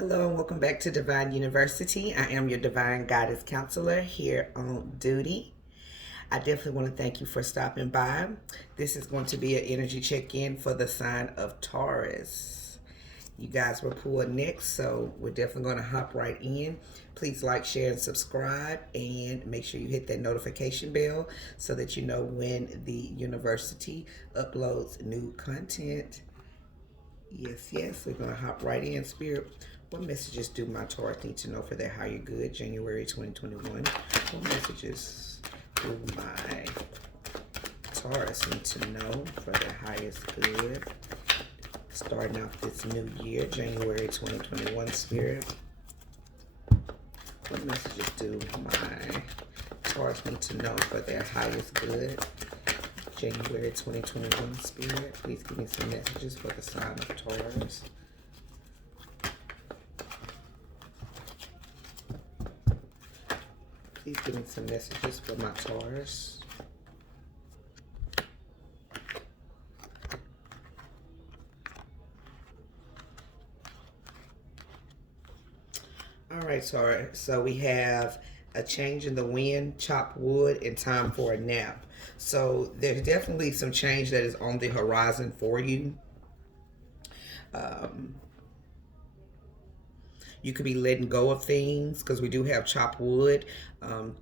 Hello and welcome back to Divine University. I am your Divine Guidance Counselor here on duty. I definitely want to thank you for stopping by. This is going to be an energy check-in for the sign of Taurus. You guys were pulled next, so we're definitely going to hop right in. Please like, share, and subscribe, and make sure you hit that notification bell so that you know when the university uploads new content. Yes, we're going to hop right in, Spirit. What messages do my Taurus need to know for their higher good, January 2021? What messages do my Taurus need to know for their highest good? Starting off this new year, January 2021, Spirit. What messages do my Taurus need to know for their highest good? January 2021, Spirit. Please give me some messages for the sign of Taurus. Please give me some messages for my Taurus. All right, Taurus. So we have a change in the wind, chop wood, and time for a nap. So there's definitely some change that is on the horizon for you. You could be letting go of things because we do have chopped wood,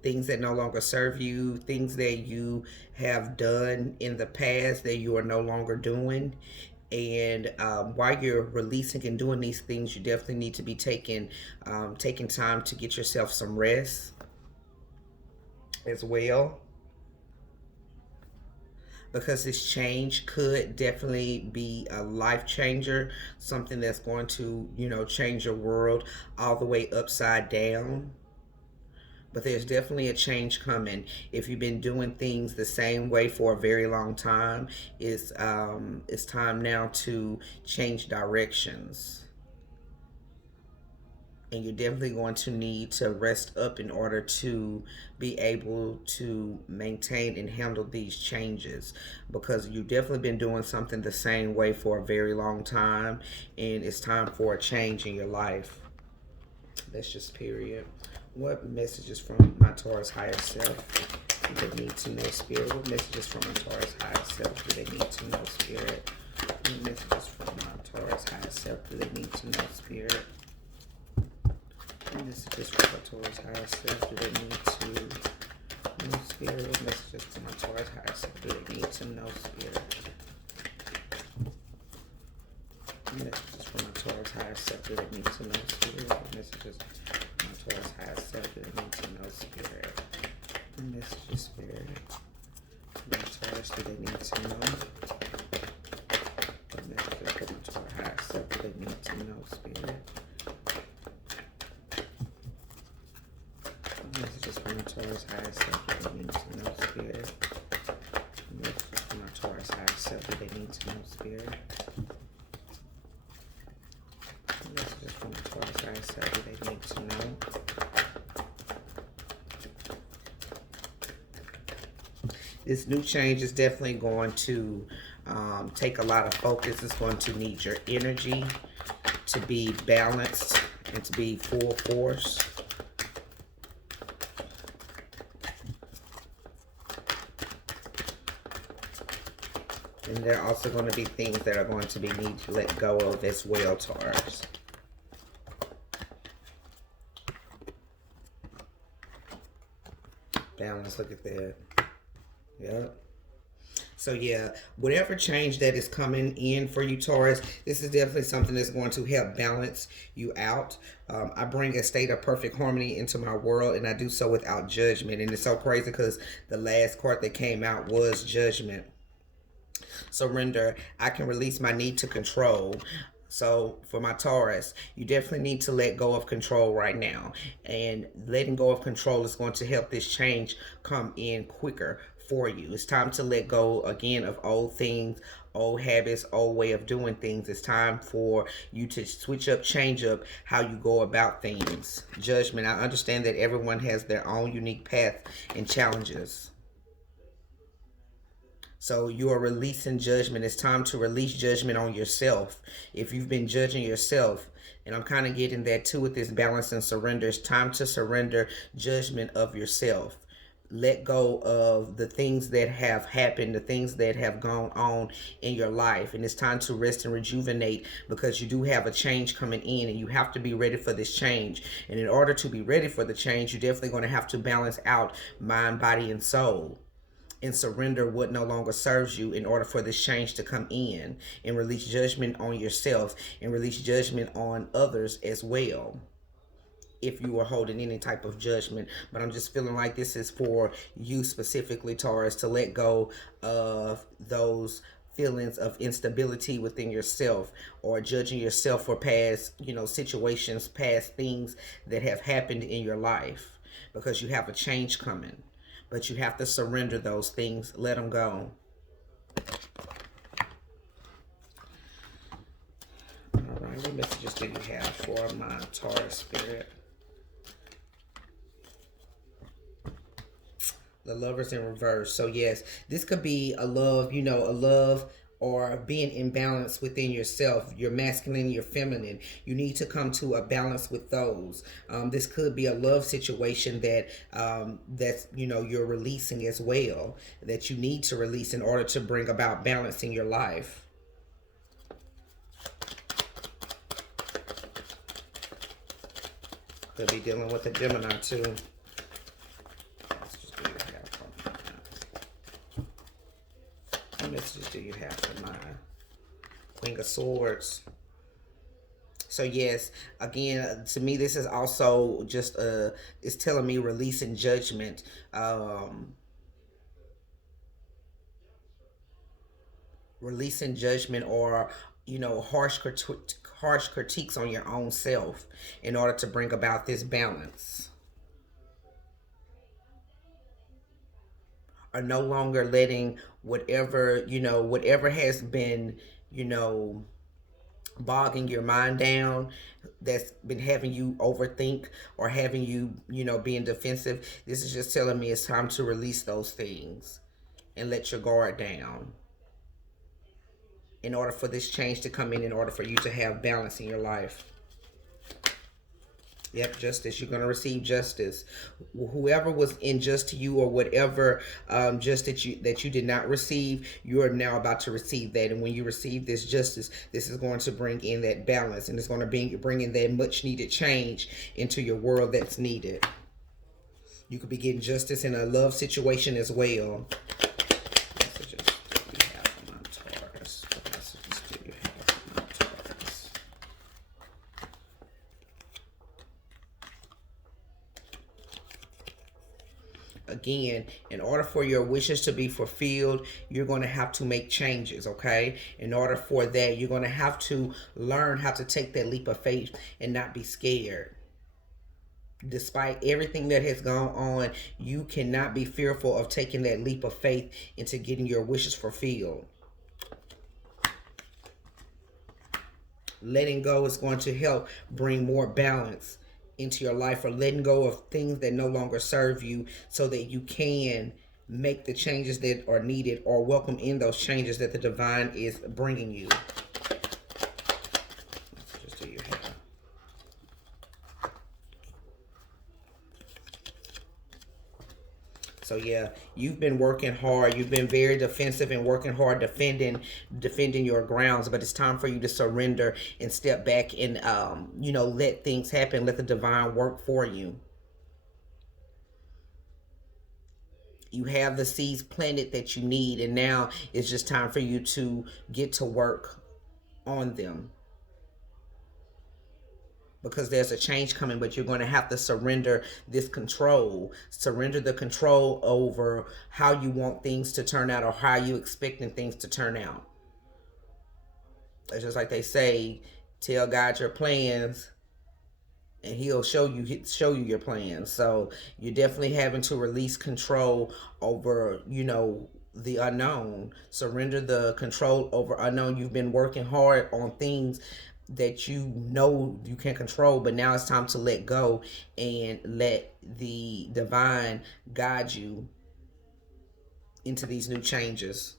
things that no longer serve you, things that you have done in the past that you are no longer doing. And while you're releasing and doing these things, you definitely need to be taking time to get yourself some rest as well, because this change could definitely be a life changer, something that's going to, change your world all the way upside down. But there's definitely a change coming. If you've been doing things the same way for a very long time, it's time now to change directions. And you're definitely going to need to rest up in order to be able to maintain and handle these changes, because you've definitely been doing something the same way for a very long time, and it's time for a change in your life. That's just period. What messages from my Taurus higher self do they need to know, Spirit? What messages from my Taurus higher self do they need to know, Spirit? What messages from my Taurus higher self do they need to know, Spirit? What messages from my Taurus higher self do they need to know, Spirit? What messages from my Taurus higher self do they need to know, Spirit? What messages from my Taurus higher self do they need to know, Spirit? What messages from my Taurus higher self do they need to know, Spirit? What messages, Spirit? My Taurus do they need to know? What messages from my Taurus higher self do they need to know, Spirit? Messages from my Taurus higher self do they need to know, Spirit? Messages from my Taurus higher self do they need to know, Spirit? Messages from my Taurus higher self do they need to know? This new change is definitely going to take a lot of focus. It's going to need your energy to be balanced and to be full force. And there are also going to be things that are going to be need to let go of as well, Taurus. Balance, look at that. Yep. So yeah, whatever change that is coming in for you, Taurus, this is definitely something that's going to help balance you out. I bring a state of perfect harmony into my world, and I do so without judgment. And it's so crazy because the last card that came out was Judgment. Surrender. I can release my need to control. So for my Taurus, you definitely need to let go of control right now. And letting go of control is going to help this change come in quicker for you. It's time to let go again of old things, old habits, old way of doing things. It's time for you to switch up, change up how you go about things. Judgment. I understand that everyone has their own unique path and challenges. So you are releasing judgment. It's time to release judgment on yourself. If you've been judging yourself, and I'm kind of getting that too with this balance and surrender, it's time to surrender judgment of yourself. Let go of the things that have happened, the things that have gone on in your life. And it's time to rest and rejuvenate, because you do have a change coming in and you have to be ready for this change. And in order to be ready for the change, you're definitely going to have to balance out mind, body, and soul, and surrender what no longer serves you in order for this change to come in, and release judgment on yourself and release judgment on others as well, if you are holding any type of judgment. But I'm just feeling like this is for you specifically, Taurus, to let go of those feelings of instability within yourself, or judging yourself for past, situations, past things that have happened in your life, because you have a change coming. But you have to surrender those things. Let them go. All right, what messages do you have for my Taurus spirit? The Lovers in reverse. So yes, this could be a love, a love or being in balance within yourself, your masculine, your feminine. You need to come to a balance with those. This could be a love situation that that's you're releasing as well, that you need to release in order to bring about balance in your life. Could be dealing with a Gemini too. What messages do you have for my Queen of Swords? So yes, again, to me, this is also just it's telling me releasing judgment. Releasing judgment, or harsh critiques on your own self in order to bring about this balance. Are no longer letting whatever has been bogging your mind down, that's been having you overthink or having you being defensive. This is just telling me it's time to release those things and let your guard down, in order for this change to come in order for you to have balance in your life. Yep, justice. You're going to receive justice. Whoever was unjust to you, or whatever justice that you did not receive, you are now about to receive that. And when you receive this justice, this is going to bring in that balance, and it's going to bring in that much needed change into your world that's needed. You could be getting justice in a love situation as well. Again, in order for your wishes to be fulfilled, you're going to have to make changes, okay? In order for that, you're going to have to learn how to take that leap of faith and not be scared. Despite everything that has gone on, you cannot be fearful of taking that leap of faith into getting your wishes fulfilled. Letting go is going to help bring more balance into your life, or letting go of things that no longer serve you, so that you can make the changes that are needed, or welcome in those changes that the divine is bringing you. Just do your hair. So yeah, you've been working hard. You've been very defensive and working hard defending your grounds. But it's time for you to surrender and step back and let things happen. Let the divine work for you. You have the seeds planted that you need, and now it's just time for you to get to work on them. Because there's a change coming, but you're going to have to surrender this control. Surrender the control over how you want things to turn out, or how you expecting things to turn out. It's just like they say, tell God your plans, and he'll show you your plans. So you're definitely having to release control over, the unknown. Surrender the control over unknown. You've been working hard on things that you can control, but now it's time to let go and let the divine guide you into these new changes.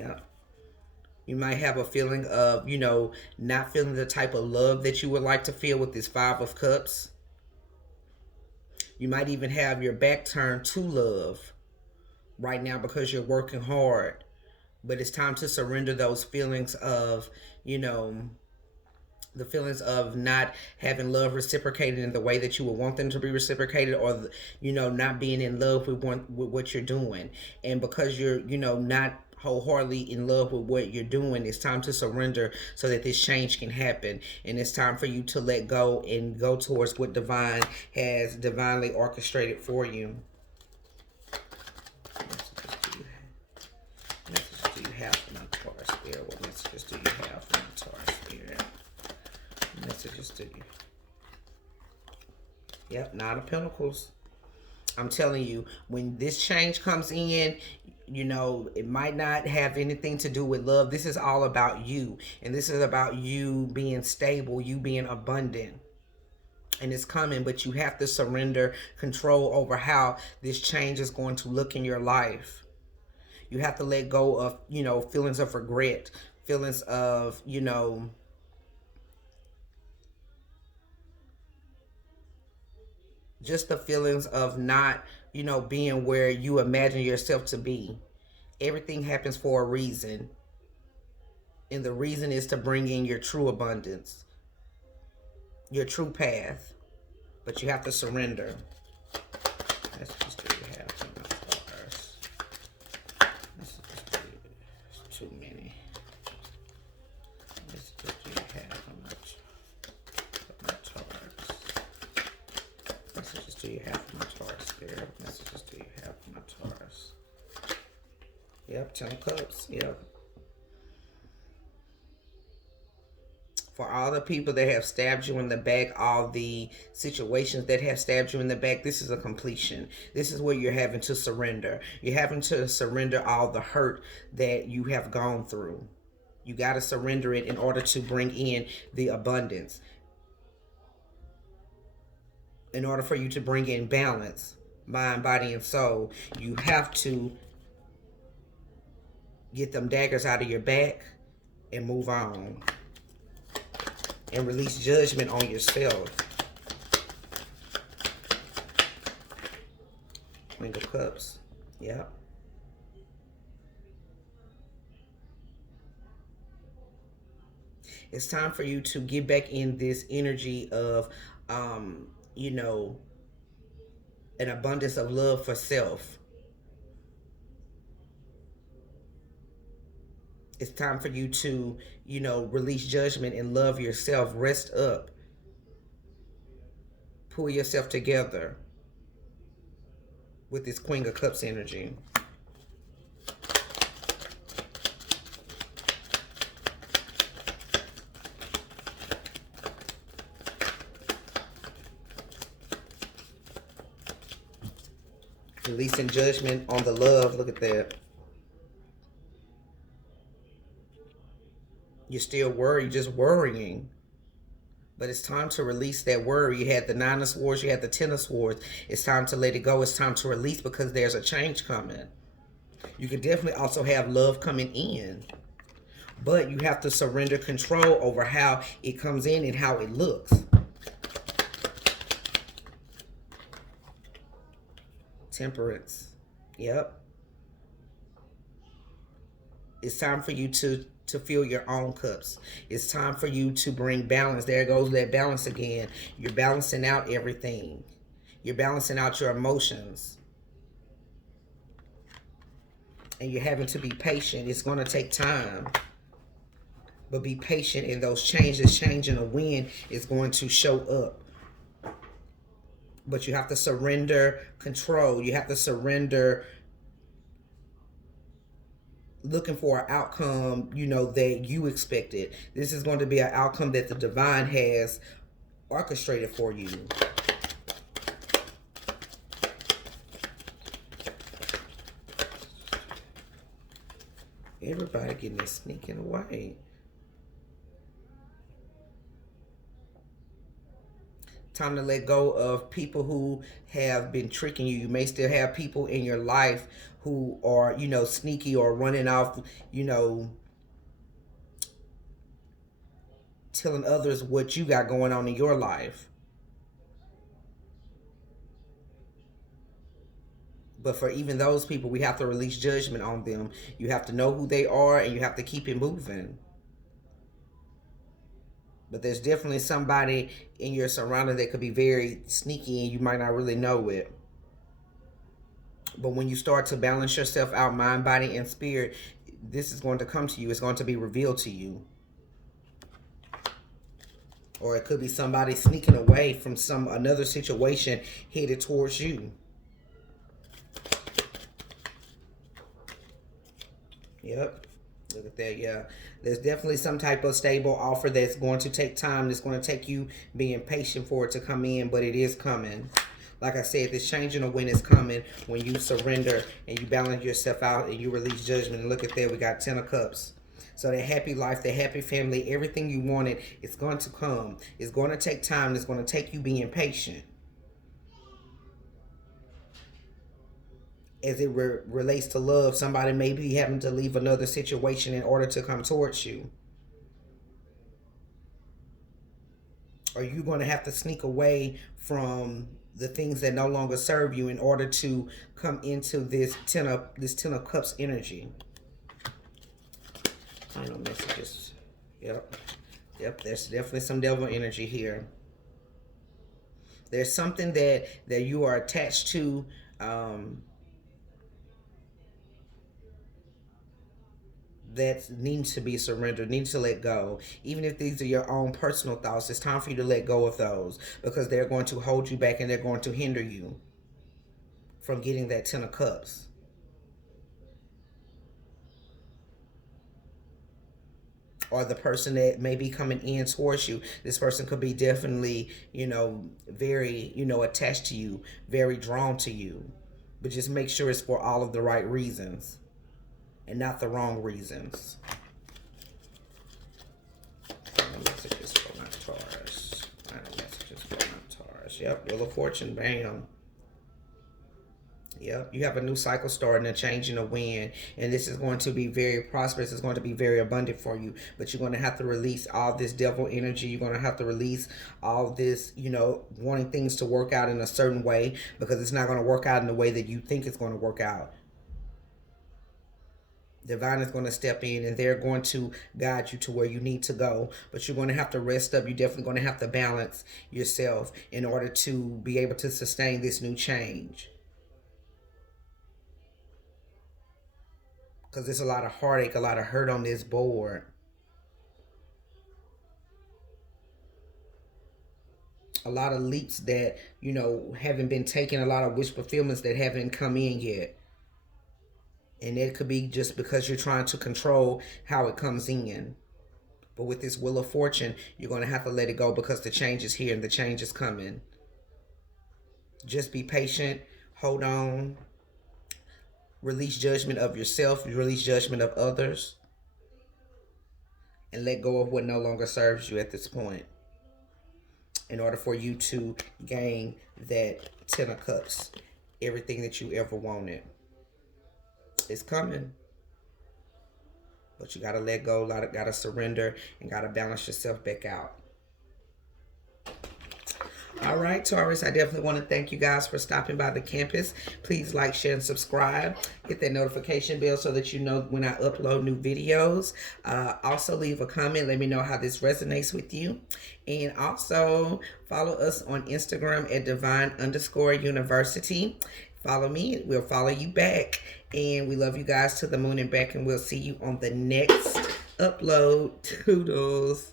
Yeah. You might have a feeling of, not feeling the type of love that you would like to feel with this Five of Cups. You might even have your back turned to love right now because you're working hard. But it's time to surrender those feelings of, the feelings of not having love reciprocated in the way that you would want them to be reciprocated, or not being in love with what you're doing. And because you're not wholeheartedly in love with what you're doing, it's time to surrender so that this change can happen. And it's time for you to let go and go towards what divine has divinely orchestrated for you. Messages do you have for my Taurus Spirit? What messages do you have for my Taurus Spirit? Messages to you. Yep, Nine of Pentacles. I'm telling you, when this change comes in, it might not have anything to do with love. This is all about you. And this is about you being stable, you being abundant. And it's coming, but you have to surrender control over how this change is going to look in your life. You have to let go of, feelings of regret, feelings of, just the feelings of not, being where you imagine yourself to be. Everything happens for a reason. And the reason is to bring in your true abundance, your true path. But you have to surrender. That's just what you have for my Taurus. That's just too many. That's just what you have for my Taurus. Messages do you have for my Taurus Spirit? Messages do you have for my Taurus? Yep, 10 of Cups. Yep. For all the people that have stabbed you in the back, all the situations that have stabbed you in the back, this is a completion. This is where you're having to surrender. You're having to surrender all the hurt that you have gone through. You got to surrender it in order to bring in the abundance. In order for you to bring in balance, mind, body, and soul, you have to get them daggers out of your back and move on. And release judgment on yourself. Queen of Cups. Yep. It's time for you to get back in this energy of, an abundance of love for self. It's time for you to, release judgment and love yourself. Rest up. Pull yourself together with this Queen of Cups energy. Releasing judgment on the love. Look at that. You're still worried, just worrying. But it's time to release that worry. You had the Nine of Swords, you had the Ten of Swords. It's time to let it go. It's time to release because there's a change coming. You can definitely also have love coming in. But you have to surrender control over how it comes in and how it looks. Temperance. Yep. It's time for you to fill your own cups. It's time for you to bring balance. There goes that balance again. You're balancing out everything. You're balancing out your emotions. And you're having to be patient. It's going to take time. But be patient in those changes. Change in the wind is going to show up. But you have to surrender control. You have to surrender looking for an outcome, that you expected. This is going to be an outcome that the divine has orchestrated for you. Everybody getting this sneaking away. Time to let go of people who have been tricking you. You may still have people in your life who are, you know, sneaky or running off, you know, telling others what you got going on in your life. But for even those people, we have to release judgment on them. You have to know who they are and you have to keep it moving. But there's definitely somebody in your surrounding that could be very sneaky and you might not really know it. But when you start to balance yourself out, mind, body, and spirit, this is going to come to you. It's going to be revealed to you. Or it could be somebody sneaking away from another situation headed towards you. Yep. Look at that. Yeah. There's definitely some type of stable offer that's going to take time. That's going to take you being patient for it to come in, but it is coming. Like I said, this changing of when is coming when you surrender and you balance yourself out and you release judgment. And look at that. We got 10 of Cups. So that happy life, that happy family, everything you wanted, it's going to come. It's going to take time. It's going to take you being patient. As it relates to love, somebody may be having to leave another situation in order to come towards you. Or you're going to have to sneak away from the things that no longer serve you in order to come into this 10 of Cups energy. Final messages. Yep. There's definitely some devil energy here. There's something that you are attached to. That needs to be surrendered, needs to let go. Even if these are your own personal thoughts, it's time for you to let go of those because they're going to hold you back and they're going to hinder you from getting that 10 of Cups. Or the person that may be coming in towards you, this person could be definitely, you know, very, you know, attached to you, very drawn to you. But just make sure it's for all of the right reasons and not the wrong reasons. Messages for my Taurus. Messages for my Taurus. Yep, Wheel of Fortune, bam. Yep, you have a new cycle starting, a change in a wind, and this is going to be very prosperous. It's going to be very abundant for you, but you're going to have to release all this devil energy. You're going to have to release all this, you know, wanting things to work out in a certain way because it's not going to work out in the way that you think it's going to work out. Divine is going to step in and they're going to guide you to where you need to go. But you're going to have to rest up. You're definitely going to have to balance yourself in order to be able to sustain this new change. Because there's a lot of heartache, a lot of hurt on this board. A lot of leaps that, you know, haven't been taken. A lot of wish fulfillments that haven't come in yet. And it could be just because you're trying to control how it comes in. But with this Wheel of Fortune, you're going to have to let it go because the change is here and the change is coming. Just be patient. Hold on. Release judgment of yourself. Release judgment of others. And let go of what no longer serves you at this point. In order for you to gain that 10 of Cups. Everything that you ever wanted. It's coming. But you got to let go, got to surrender, and got to balance yourself back out. All right, Taurus, I definitely want to thank you guys for stopping by the campus. Please like, share, and subscribe. Hit that notification bell so that you know when I upload new videos. Also, leave a comment. Let me know how this resonates with you. And also, follow us on Instagram at divine_university. Follow me. We'll follow you back. And we love you guys to the moon and back. And we'll see you on the next upload. Toodles.